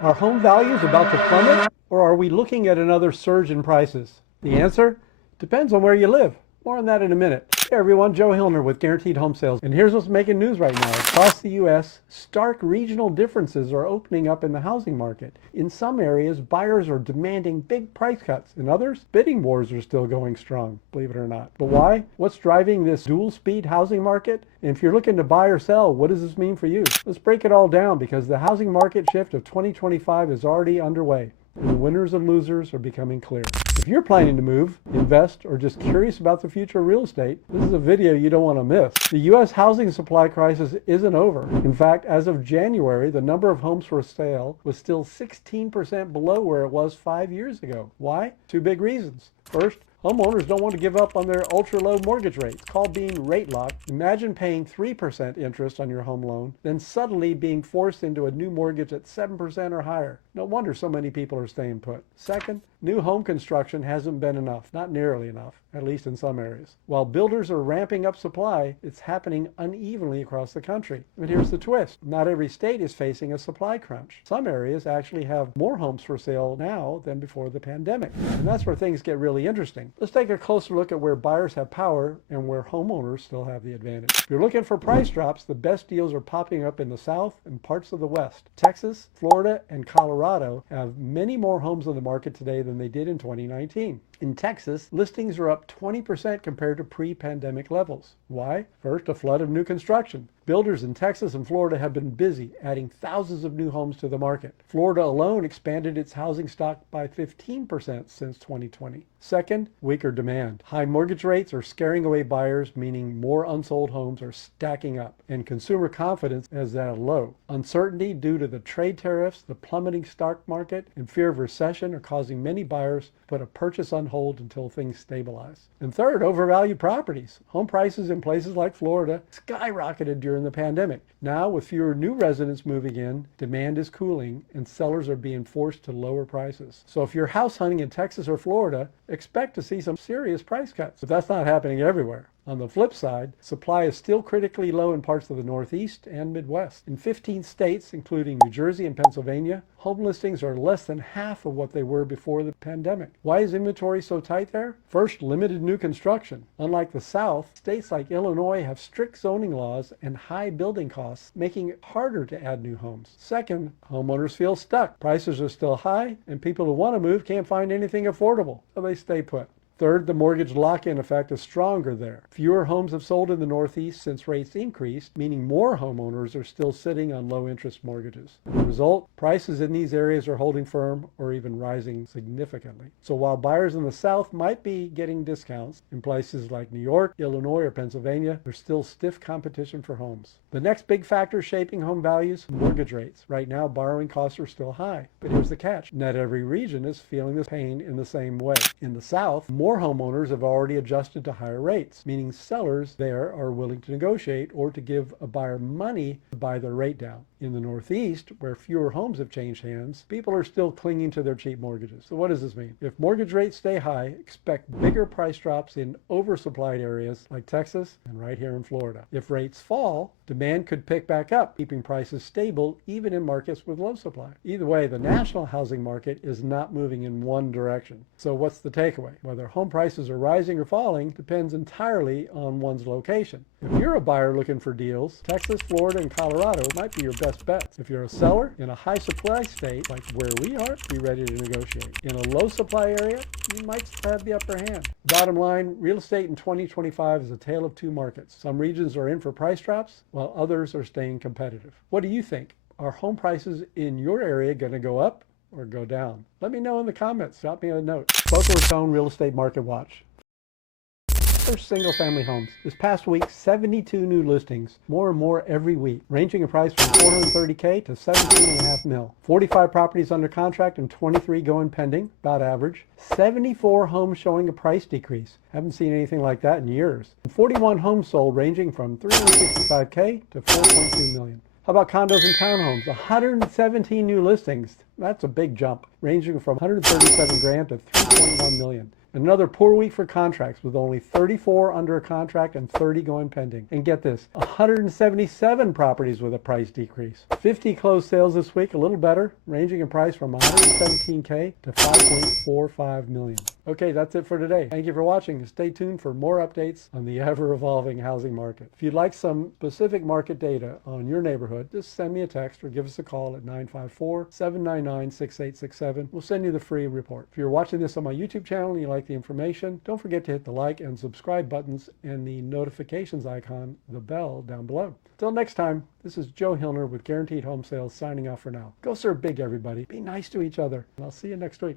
Are home values about to plummet, or are we looking at another surge in prices? The answer depends on where you live. More on that in a minute. Hey everyone, Joe Hilner with Guaranteed Home Sales. And here's what's making news right now. Across the U.S., stark regional differences are opening up in the housing market. In some areas, buyers are demanding big price cuts. In others, bidding wars are still going strong, believe it or not. But why? What's driving this dual-speed housing market? And if you're looking to buy or sell, what does this mean for you? Let's break it all down because the housing market shift of 2025 is already underway. And the winners and losers are becoming clear. If you're planning to move, invest, or just curious about the future of real estate, this is a video you don't want to miss. The U.S. housing supply crisis isn't over. In fact, as of January, the number of homes for sale was still 16% below where it was 5 years ago. Why? Two big reasons. First, homeowners don't want to give up on their ultra-low mortgage rates, called being rate locked. Imagine paying 3% interest on your home loan, then suddenly being forced into a new mortgage at 7% or higher. No wonder so many people are staying put. Second, new home construction hasn't been enough, not nearly enough, at least in some areas. While builders are ramping up supply, it's happening unevenly across the country. But here's the twist. Not every state is facing a supply crunch. Some areas actually have more homes for sale now than before the pandemic. And that's where things get really interesting. Let's take a closer look at where buyers have power and where homeowners still have the advantage. If you're looking for price drops, the best deals are popping up in the South and parts of the West. Texas, Florida, and Colorado have many more homes on the market today than they did in 2019. In Texas, listings are up 20% compared to pre-pandemic levels. Why? First, a flood of new construction. Builders in Texas and Florida have been busy adding thousands of new homes to the market. Florida alone expanded its housing stock by 15% since 2020. Second, weaker demand. High mortgage rates are scaring away buyers, meaning more unsold homes are stacking up, and consumer confidence is at a low. Uncertainty due to the trade tariffs, the plummeting stock market, and fear of recession are causing many buyers to put a purchase on hold until things stabilize. And third, overvalued properties. Home prices in places like Florida skyrocketed during the pandemic. Now, with fewer new residents moving in, demand is cooling and sellers are being forced to lower prices. So if you're house hunting in Texas or Florida, expect to see some serious price cuts. But that's not happening everywhere. On the flip side, supply is still critically low in parts of the Northeast and Midwest. In 15 states, including New Jersey and Pennsylvania, home listings are less than half of what they were before the pandemic. Why is inventory so tight there? First, limited new construction. Unlike the South, states like Illinois have strict zoning laws and high building costs, making it harder to add new homes. Second, homeowners feel stuck. Prices are still high, and people who want to move can't find anything affordable, so they stay put. Third, the mortgage lock-in effect is stronger there. Fewer homes have sold in the Northeast since rates increased, meaning more homeowners are still sitting on low-interest mortgages. As a result, prices in these areas are holding firm or even rising significantly. So while buyers in the South might be getting discounts, in places like New York, Illinois, or Pennsylvania, there's still stiff competition for homes. The next big factor shaping home values, mortgage rates. Right now, borrowing costs are still high. But here's the catch. Not every region is feeling this pain in the same way. In the South, more homeowners have already adjusted to higher rates, meaning sellers there are willing to negotiate or to give a buyer money to buy their rate down. In the Northeast, where fewer homes have changed hands, people are still clinging to their cheap mortgages. So what does this mean? If mortgage rates stay high, expect bigger price drops in oversupplied areas like Texas and right here in Florida. If rates fall, demand could pick back up, keeping prices stable even in markets with low supply. Either way, the national housing market is not moving in one direction. So what's the takeaway? Whether home prices are rising or falling depends entirely on one's location. If you're a buyer looking for deals, Texas, Florida, and Colorado might be your best bets. If you're a seller in a high supply state like where we are, be ready to negotiate. In a low supply area, you might have the upper hand. Bottom line, real estate in 2025 is a tale of two markets. Some regions are in for price drops, while others are staying competitive. What do you think? Are home prices in your area going to go up or go down? Let me know in the comments. Drop me a note. Boca Raton Real Estate Market Watch. First, single-family homes. This past week, 72 new listings, more and more every week, ranging in price from $430K to $17.5 mil. 45 properties under contract and 23 going pending, about average. 74 homes showing a price decrease. Haven't seen anything like that in years. And 41 homes sold, ranging from $365K to $4.2 million. How about condos and townhomes? 117 new listings. That's a big jump, ranging from $137 grand to $3.1 million. Another poor week for contracts with only 34 under a contract and 30 going pending. And get this, 177 properties with a price decrease. 50 closed sales this week, a little better, ranging in price from 117K to 5.45 million. Okay, that's it for today. Thank you for watching. Stay tuned for more updates on the ever-evolving housing market. If you'd like some specific market data on your neighborhood, just send me a text or give us a call at 954-799-6867. We'll send you the free report. If you're watching this on my YouTube channel and you like the information, don't forget to hit the like and subscribe buttons and the notifications icon, the bell down below. Till next time, this is Joe Hilner with Guaranteed Home Sales signing off for now. Go serve big, everybody. Be nice to each other, and I'll see you next week.